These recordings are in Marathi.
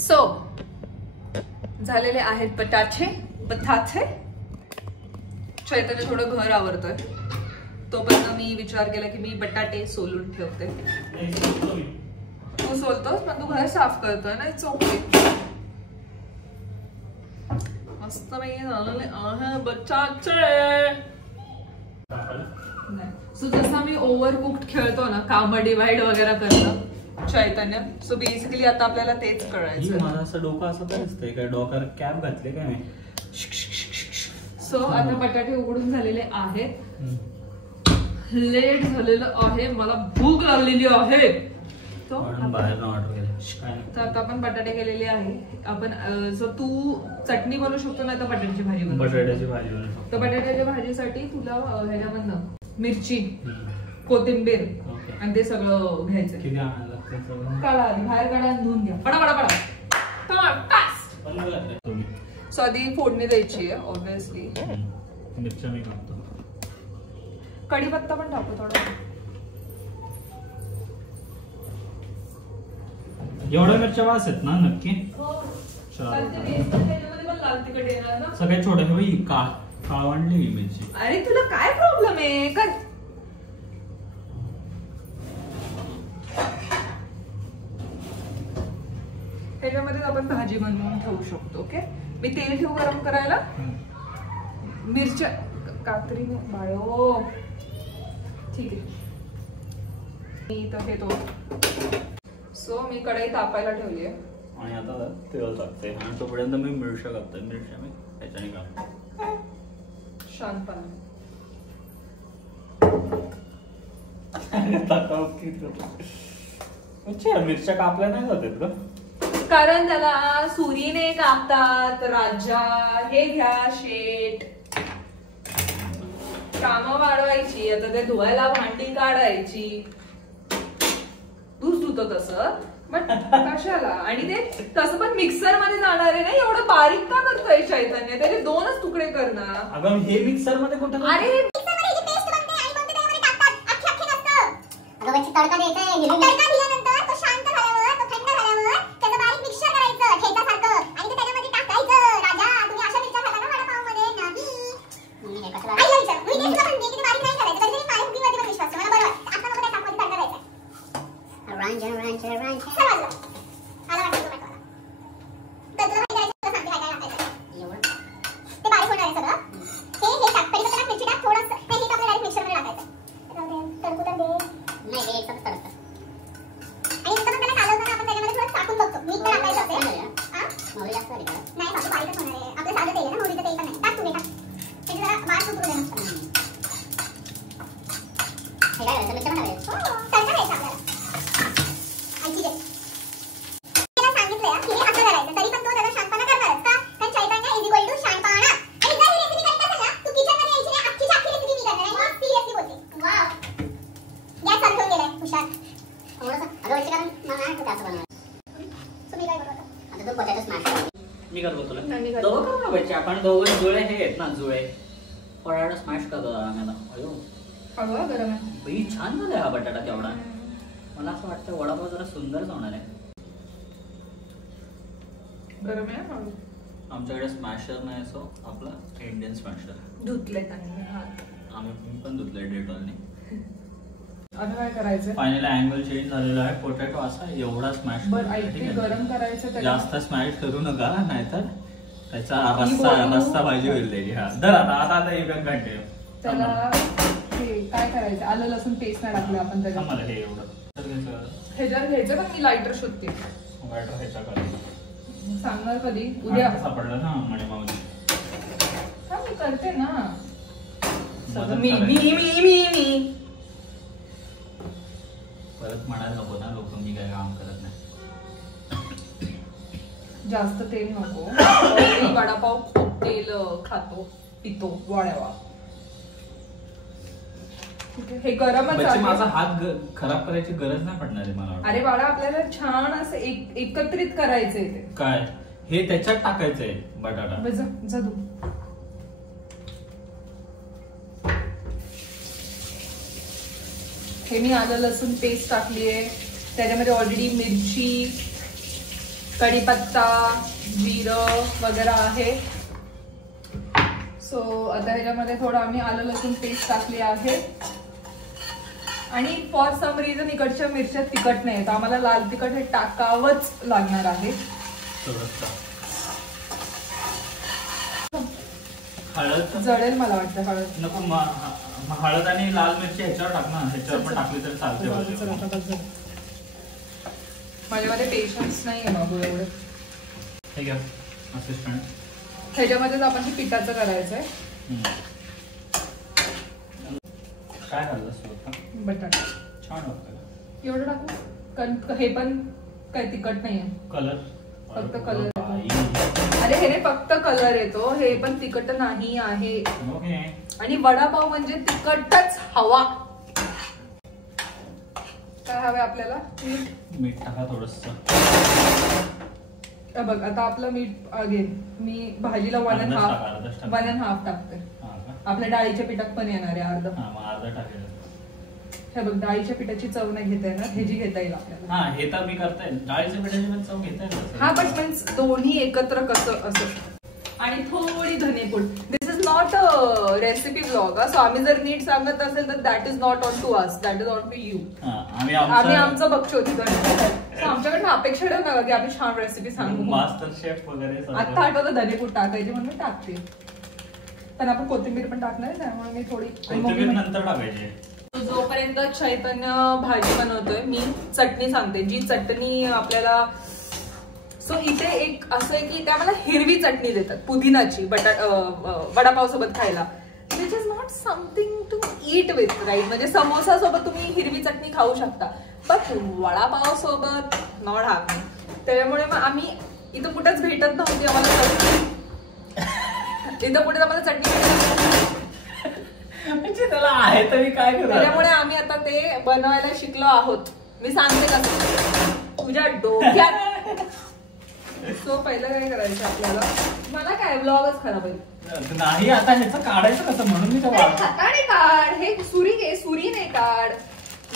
सो झालेले आहेत बटाटे बटाटे. चैतन्य थोडं घर आवरतोय, तोपर्यंत मी विचार केला की मी बटाटे सोलून ठेवते. तू सोलतोस पण तू घर साफ करतोय ना. It's okay. मस्त पैकी झालेले आहे बटाटे. सो जसा मी ओव्हर कुक्ड खेळतो ना, काम डिवाइड वगैरे करतो चैतन्य. सो बेसिकली आता आपल्याला तेच कळायचं. मला असं डोकं असं काय असतंय काय, डोक्यावर कॅप घातले काय मी. सो आता बटाटे उकडून झालेले आहेत. लेट झालेलं आहे, मला भूक लागलेली आहे. बाहेर ऑर्डर केलं तर आता आपण बटाटे केलेले आहे. आपण सो तू चटणी बनवू शकतो ना, तर बटाट्याची भाजी बनवू. बटाट्याची भाजी बनवू शकतो. तर बटाट्याच्या भाजीसाठी तुला ह्याच्यामधनं मिरची, कोथिंबीर आणि ते सगळं घ्यायचं. किती आणायला लागतं? काढा आधी, बाहेर काढा आणि धुवून घ्या. पडा पडा पडा. सो आधी फोडणी द्यायची आहे ऑब्विसली. मिरच्या मी टाकतो, कढीपत्ता पण टाकू थोडा. एवढ्या मिरच्या वास आहेत ना नक्की. सगळ्यात छोट्या काळवंडली ही मिरची. अरे तुला काय प्रॉब्लेम आहे का? ह्याच्यामध्ये आपण भाजी बनवून ठेवू शकतो. ओके, मी तेल ठेवू गरम करायला. मिरच्या कात्रीने बाळो. ठीक आहे, मी तर घेतो. सो मी कढई तापायला ठेवली आहे आणि आता तेल टाकते. आणि तोपर्यंत मी मिरच्या कापते. मिरच्या मी त्याच्याने कापते शांतपणे. मिरच्या कापल्या नाही जातात का? कारण त्याला सुरीने कापतात. राजा हे घ्या शेट. कामं वाढवायची. आता ते धुवायला भांडी काढायची. तूच धुतो तसं, बट कशाला? आणि ते तसं पण मिक्सर मध्ये जाणार आहे ना. एवढं बारीक का करतोय चैतन्य? त्याचे 2च तुकडे करणार. अगं हे मिक्सर मध्ये कुठं? अरे तडका द्यायचा. दिल्यानंतर तो शांत झाल्यावर, तो थंड झाल्यावर त्याचं बारीक मिक्सर करायचं ठेचासारखं आणि ते त्याच्यामध्ये टाकायचं. राजा तुम्ही अशा मिरच्या खाता ना वडापावमध्ये? नाही. मी कसं आई विचार मी तुला म्हणते की बारीक नाही करायचं. कधी माझ्या कुकिंगवरती पण विश्वास आहे. मला बरं वाटतं. आता नको त्या तापमध्ये तडका द्यायचा. रांज समजलं. आला वाटतं तुम्हाला. तर तुला काय करायचं सांगते काय काय टाकायचं. एवढं ते बारीक होणार आहे सगळं. हे टाक. कढीपत्ता टाक, मिरची टाक, थोडंसं हे आपल्याला डायरेक्ट मिक्सरमध्ये टाकायचं. तडकू तर दे. नाही हे एकच तडका. आणि नंतर त्याला कालवताना आपण त्याच्यामध्ये थोडं टाकून बघतो. मीठ तर टाकायचं असेल. मोहरी जास्त झाली का? नाही बाबा बारीकच होणार आहे. आपलं साधं तेल आहे ना, मोहरीचं तेल पण नाही. टाक तुम्ही टाक. त्याची जरा वास उतरू दे ना. हे काय करायचं? मिरच्या पण टाकायचं. तडका द्यायचा आपल्याला. ऐकी दे. त्याला सांगितलंय की हे असं करायचं. तरी पण तो त्याला शांतपणा करणारच का? कारण चैतन्य इज इक्वल टू शांतपणा. आणि जर ही रेसिपी करत असेल ना, तू किचनमध्ये यायची नाही. अख्खी रेसिपी मी करणार आहे. सिरियसली बोलते. वाव. गॅस चालू ठेवून गेलाय हुशार. थोडंसं अगं व्हायचं कारण मला नाही असं बनवायचं. तुम्ही काय बनवता? आता तो पोटॅटो स्मॅश मी करतो तुला. दोघं करू ना पाहिजे. आपण दोघं जुळे हे आहेत ना, जुळे पोटॅटो स्मॅश करतो आम्हाला. अयो हळूहळू गरम आहे. बाई छान झालाय हा बटाटा तेवढा. मला असं वाटतं वडापाव जरा सुंदरच होणार आहे. गरम आहे हळू. आमच्याकडे स्मॅशर नाही, सो आपला इंडियन स्मॅशर. धुतले त्यांनी हात. आम्ही पण धुतले डेटॉलने. आता काय करायचं? फायनली अँगल चेंज झालेला आहे. पोटॅटो असा एवढा स्मॅश. बरं ऐकते, गरम करायचं. जास्त स्मॅश करू नका, नाहीतर त्याचा रस्सा भाजी होईल त्याची. हा दर आता यू कॅन कंटिन्यू. त्याला काय करायचं? आलं लसूण पेस्ट नाही टाकलं आपण त्याच्यात. मला हे एवढं ह्याच्यात घ्यायचं का? मी लायटर शोधते. सांगणार कधी? उद्या सापडलं ना म्हणे मावशी. हा मी करते ना. मी परत म्हणायला नको ना लोक मी काय काम करत नाही. जास्त तेल नको. वडापाव खूप तेल खातो पितो वाढावा. हे गरमच आहे. माझा हात खराब करायची गरज नाही पडणार आहे मला. अरे बाळा आपल्याला छान असं एकत्रित करायचंय ते. काय हे त्याच्यात टाकायचंय बटाटा. जा तू. हे मी आलं लसूण पेस्ट टाकली आहे. त्याच्यामध्ये ऑलरेडी मिरची कढीपत्ता, जिरं वगैरे आहे. सो आता ह्याच्यामध्ये थोडं आम्ही आलं लसूण पेस्ट टाकली आहे. आणि फॉर सम रिझन इकडच्या मिरच्या तिखट नाही, तर आम्हाला लाल तिखट हे टाकावंच लागणार आहे. हळद जळेल मला वाटतं. हळद नको, हळद आणि लाल मिरची ह्याच्यावर टाक ना, ह्याच्यावर पण टाकली तर चालते. माझ्यामध्ये पेशन्स नाही आहे बाबू एवढे. ठीक आहे असिस्टंट. ह्याच्यामध्येच आपण ते पिठाचं करायचंय. काय घाललं बटाटा छान वाटतं. एवढं टाकू. हे पण काय तिखट नाहीये, कलर फक्त कलर. अरे हे फक्त कलर येतो, हे पण तिखट नाही आहे. आणि वडापाव म्हणजे तिखटच हवा. काय हवंय आपल्याला? मीठ टाका थोडस. बघ आता आपलं मीठ अगेन मी भाजीला 1.5 टाकते. आपल्या डाळीच्या पिठात पण येणार आहे अर्धा टाकेल. हे बघ डाळीच्या पिठाची चव नाही घेता येणार, ह्याची घेता येईल आपल्याला. हा हे तर मी करताय, डाळीच्या पिठाची पण चव घेता येईल. हा बट मीन्स दोन्ही एकत्र कसं असं. आणि थोडी धनेपूड. This is not a recipe blog. So आम्ही जर नीट सांगत असेल तर that is not on to us, that is on to you. आम्ही आमचं बघतो तिकडे. आमच्याकडनं अपेक्षा ठेवू नका की आम्ही छान रेसिपी सांगू. मास्टर शेफ वगैरे आता आठवतं धनेपूड टाकायची म्हणून टाकते. पण आपण कोथिंबीर पण टाकणार आहे, त्यामुळे मी थोडी नंतर टाकायची. जोपर्यंत चैतन्य भाजी बनवतोय मी चटणी सांगते. जी चटणी आपल्याला, सो इथे एक असं आहे की त्या मला हिरवी चटणी देतात पुदिनाची वडापाव सोबत खायला. Which is not something to eat with right. म्हणजे समोसा सोबत तुम्ही हिरवी चटणी खाऊ शकता, बट वडापाव सोबत नॉट हॅपनिंग. त्यामुळे मग आम्ही इथं कुठेच भेटत नव्हती आम्हाला. इथं कुठे आम्हाला चटणी म्हणजे त्याला आहे तरी काय करू. त्यामुळे आम्ही आता ते बनवायला शिकलो आहोत. मी सांगते का तुझ्या डोक्यात. सो पहिलं काय करायचं आपल्याला, मला काय ब्लॉगच खराब आहे नाही. आता ह्याचं काढायचं कसं म्हणून मी हाताने काढ. हे सुरी नाही काढ.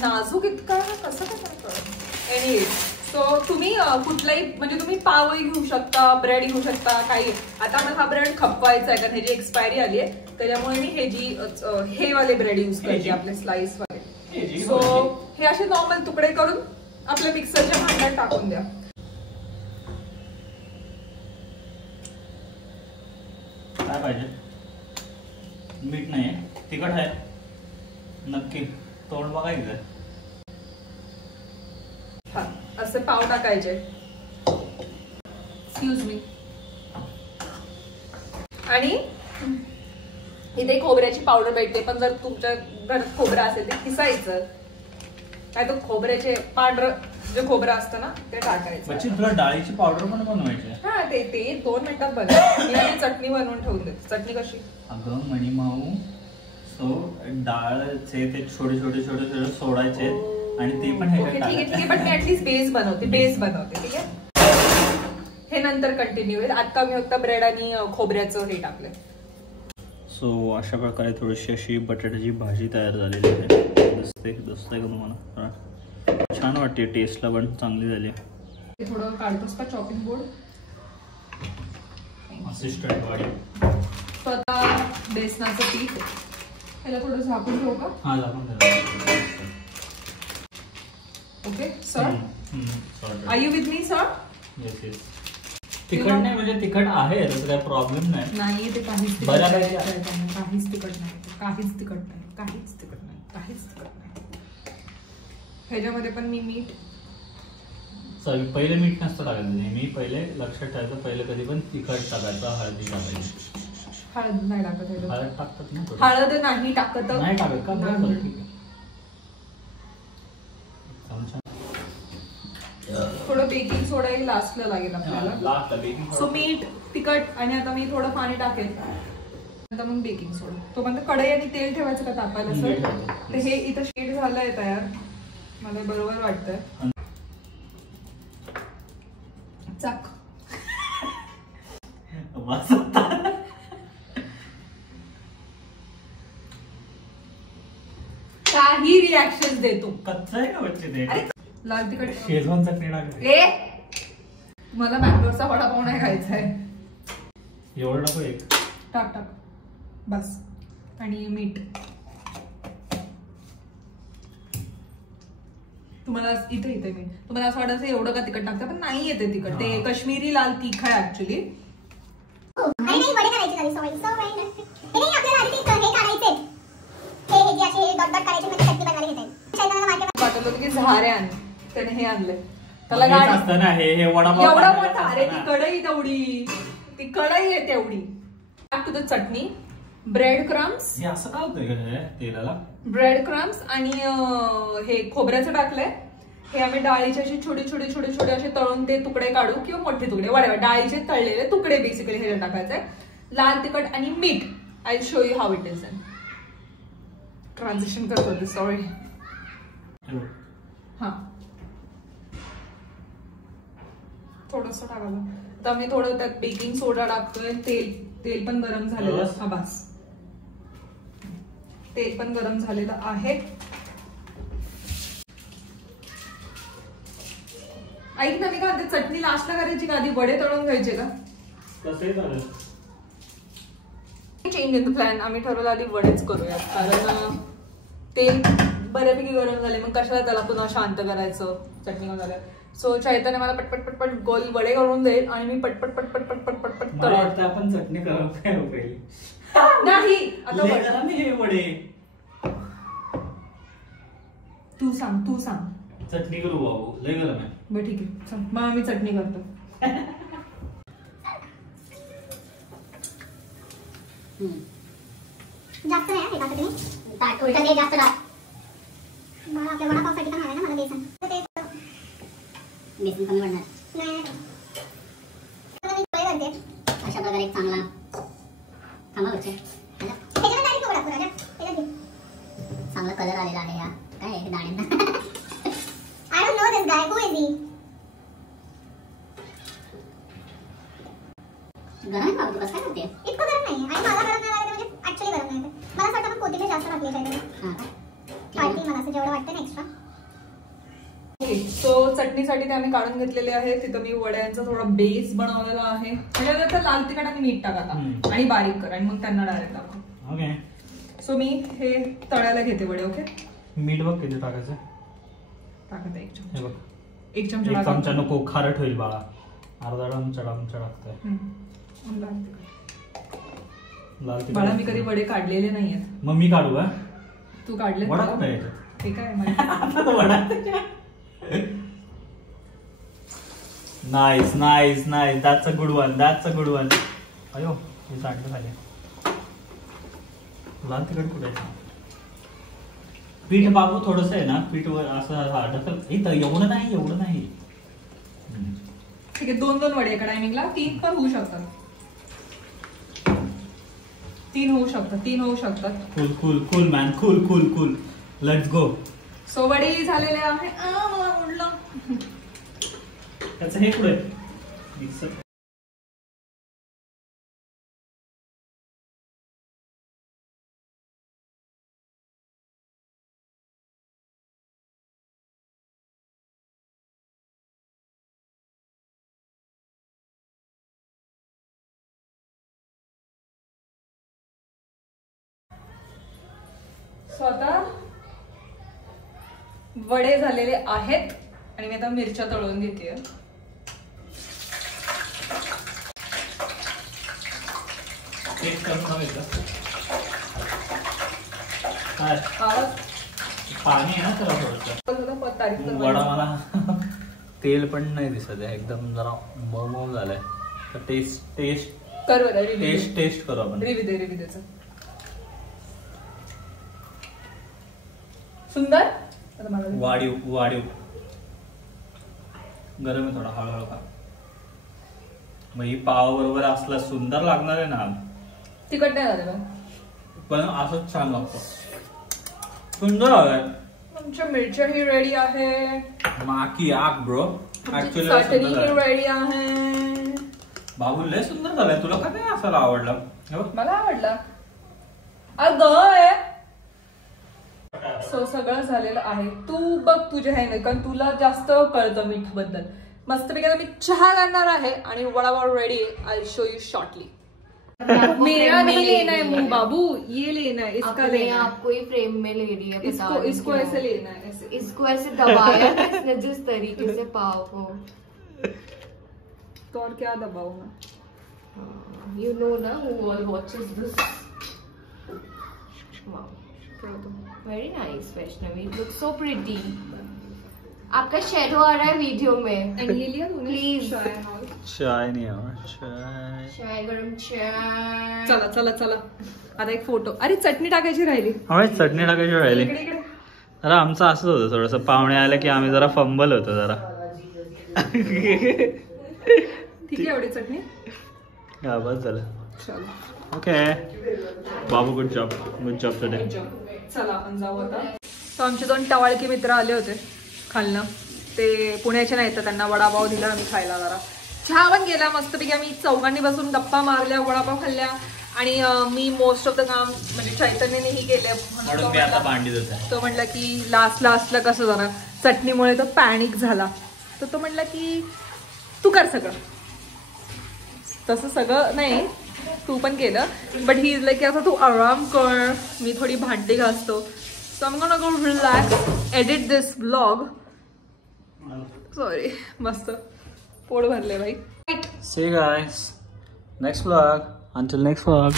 नाजूक इतका कसं काय. एनिवे सो तुम्ही कुठलाही म्हणजे तुम्ही पावही घेऊ शकता, ब्रेड घेऊ शकता, काही. आता मला हा ब्रेड खपवायचा आहे कारण ह्याची एक्सपायरी आली आहे, त्याच्यामुळे मी हे वाले ब्रेड युज करते, आपले स्लाइस वाले. सो हे असे नॉर्मल तुकडे करून आपल्या मिक्सरच्या भांड्यात टाकून द्या. काय पाहिजे? मीठ नाही, तिखट आहे नक्की. तोंड बघायचं. हा असे पाव टाकायचे. Excuse me. आणि इथे खोबऱ्याची पावडर भेटते, पण जर तुमच्या घरात खोबरं असेल ते किसायचं. काय तो खोबऱ्याचे पांढरं जे खोबरं असतं ना ते टाकायचं. तुला डाळीची पावडर पण बनवायची? हा ते 2 मिनिटात बनव. चटणी बनवून ठेवून देते. चटणी कशी? अगं मणिमाऊ, सो डाळचे ते छोटे छोटे छोटे छोटे सोडायचे आणि ते पण ठीक आहे. पण मी ऍटलीस्ट बेस बनवते. ठीक आहे. हे नंतर कंटिन्यू होईल. आता मी फक्त ब्रेड आणि खोबऱ्याचं हे टाकलंय. सो अशा प्रकारे थोडीशी अशी बटाट्याची भाजी तयार झालेली आहे. दिसते का तुम्हाला? छान वाटते, टेस्टला पण चांगली झाली. थोडं काढतोस का चॉपिंग बोर्ड? असिस्टंट वाडी. तो आता बेसनाचं पीठ ह्याला थोडं झाकून ठेवू का? हा झाकून ठेवा. Okay sir, are you with me sir? Yes yes. तिखट नाही म्हणजे तिखट आहे, तसं काही प्रॉब्लेम नाही. ते काहीच तिखट नाही. ह्याच्यामध्ये पण मी मीठ, सॉरी पहिले मीठ नसतं टाकायचं. नेहमी पहिले लक्षात ठेवायचं, पहिले कधी पण तिखट टाकायचं, हळदी टाकायची. हळद नाही टाकत. हळद टाकतात ना? हळद नाही टाकत. नाही टाकत का? बरं ठीक आहे. थोडं बेकिंग सोडा लास्टला लागेल आपल्याला. सो मीठ, तिखट आणि आता मी थोडं पाणी टाकेल. आता मग बेकिंग सोडा. तो म्हणतो कढई आणि तेल ठेवायचं का तापायला सर? तर हे इथं शीट झालंय तयार, मला बरोबर वाटतंय. चाक. काही रिॲक्शन देतो. कच्चा आहे का बच्चे ते? अरे लाल तिखट शेजवान चटणी टाकते. मला बँगलोरचा वडापाव नाही खायचा आहे. एवढं नको एक टाक बस. आणि मीठ. तुम्हाला इथे मीठ. तुम्हाला असं वाटायचं एवढं का तिखट टाकतं, पण नाही येते तिखट. ते कश्मीरी लाल तिखट आहे ऍक्च्युली. वाटत होतं की झारे आण, त्याने हे आणलंय. त्याला गाडी असतं ना हे वडापाव एवढा मोठा. अरे ती कढई तेवढी, ती कढई आहे तेवढी. टाक तुझं चटणी, ब्रेड क्रम्स. हे असं का होतंय तेलाला? ब्रेड क्रम्स आणि हे खोबऱ्याचं टाकलंय. हे आम्ही डाळीचे असे छोटे असे तळून ते तुकडे काढू किंवा मोठे तुकडे वडावे. डाळीचे तळलेले तुकडे बेसिकली हे टाकायचे. लाल तिखट आणि मीठ. I show you how it is. Transition करत होते, सॉरी. हा थोडस टाकायला. आता मी थोडं त्यात बेकिंग सोडा टाकतोय. तेल पण गरम झालेलं. हा बस. तेल पण गरम झालेलं आहे. ऐक ना, मी का ते चटणी लास्टला करायची का आधी वडे तळून घ्यायचे का? तसंही चालेल. Change in the plan. आम्ही ठरवलं आधी वडेच करूया, कारण तेल बऱ्यापैकी गरम झाले. मग कशाला त्याला पुन्हा शांत करायचं चटणी झालं. सो चैतन्य मला पटपट गोल वडे करून देईल आणि मी पटपट तळेल. आपण चटणी करू काय पाहिजे? नाही आता हे वडे तू सांग. चटणी करू बाबू, लय गरम आहे. बरं ठीक आहे, चल मग आम्ही चटणी करतो. जास्त नाही हे टाकते मी. टाक उलटा दे जास्त टाक. मला आपल्या वडापावसाठी पण हवं ना मला बेसन. बेसन कमी पडणार नाही. मी काय करते अशा प्रकारे एक चांगला थांबा बच्चे. त्याच्यावर डायरेक्ट वडा पुरा त्याला दे. चांगला कलर आलेला आहे. या काय हे दाण्यांना. I don't know this guy. Who is he? गरम आहे बाबू, कसं काय होते? इतकं गरम नाही आणि मला गरम नाही लागत म्हणजे ऍक्च्युअली गरम नाही. मला असं वाटतं आपण कोथिंबीर जास्त टाकली पाहिजे. काढते मला असं जेवढं वाटतं ना एक्स्ट्रा. सो चटणीसाठी ते आम्ही काढून घेतलेले आहे. तिथं मी वड्यांचा थोडा बेस बनवलेला आहे. त्याच्यानंतर लाल तिखट आणि मीठ टाका आणि बारीक कर आणि मग त्यांना डायरेक्ट टाका. ओके. सो मी हे तळायला घेते वडे. ओके. मीठ बघ किती टाकायचं. टाकते एक चमचा. हे बघ एक चमचा. एक चमचा नको, खारट होईल बाळा. अर्धा चमचा टाकतोय. लाल तिखट बाळा मी कधी वडे काढलेले नाहीयेत. मग मी काढू का? तू काढले? वडा कुठे आहे? ठीक आहे. Vada nice nice nice. That's a good one. अयो हे सांडलं झाले. लाल तिखट कुठे आहे? पीठ बाबू थोडस आहे ना, पीठ असं ढकल. एवढं नाही. ठीक आहे. 2 वडे एका टायमिंगला. 3 पण होऊ शकतात. 3 होऊ शकतात. Cool man. Cool. Let's go. So वडे झालेले आहे. मला उडलं. त्याचं हे पुढे स्वतः वडे झालेले आहेत आणि मी आता मिरच्या तळून घेते. पाणी आहे ना त्याला थोडंसं. वडा मला तेल पण नाही दिसत आहे. एकदम जरा मऊ झालंय. तर टेस्ट करू आपण. रिव्ह्यू दे. सुंदर. वाढीव गरम आहे थोडा. हळूहळू का. मग ही पाव बरोबर असला सुंदर लागणार आहे ना. तिखट नाही झालं पण असंच छान लागतं. सुंदर आलाय. आमच्या मिरच्या ही रेडी आहे. माकी आग ब्रो. ऍक्च्युअली रेडी आहे. बाबू लय सुंदर झालाय. तुला का नाही असायला आवडलं? मला आवडला. अगं सो सगळं झालेलं आहे. तू बघ तुझ्या ह्याने, कारण तुला जास्त कळतं मीठ बद्दल. मस्तपैकी आता मी चहा करणार आहे आणि वडापाव रेडी आहे. I show you shortly. मेरा नहीं लेना है मुंह बाबू, ये लेना है, इसका लेना है. आपको ही फ्रेम में ले रही है. इसको ऐसे लेना है, ऐसे. इसको ऐसे दबाया था इसने जिस तरीके से पाव को. तो और क्या दबाऊं मैं? You know ना who all watches this. Wow. Very nice Vaishnavi. It looks so pretty. आपका शेडो आ रहा है वीडियो में. And ये लिया तूने? Please. चाय नहीं है. चाय. चाय गरम चाय. चला चला चला. आता एक फोटो. अरे चटणी टाकायची राहिली. अरे चटणी टाकायची राहिली. इकडे इकडे. अरे आमचं असंच होतं थोडंसं. पाहुणे आले की आम्ही जरा फंबल होतो जरा. ठीक आहे एवढी चटणी. हा बस झालं. चलो. ओके बाबू गुड जॉब टुडे. चला आपण जाऊ आता. तो आमचे 2 टवाळकी मित्र आले होते खालनं. ते पुण्याचे नाही तर त्यांना वडापाव दिला आम्ही खायला. जरा चहा पण गेला मस्तपैकी. आम्ही चौघांनी बसून गप्पा मारल्या, वडापाव खाल्ल्या आणि मी मोस्ट ऑफ द काम म्हणजे चैतन्यनेही केले. तो म्हटलं की लास्टला कसं जरा चटणीमुळे तो पॅनिक झाला. तर तो म्हटला की तू कर सगळं. तसं सगळं नाही, तू पण केलं. बट ही इज लाईक की आता तू आराम कर, मी थोडी भांडी घासतो. So I am gonna go relax, edit this vlog. Sorry, मस्त पोट भरले भाई. See you guys next vlog. Until next vlog.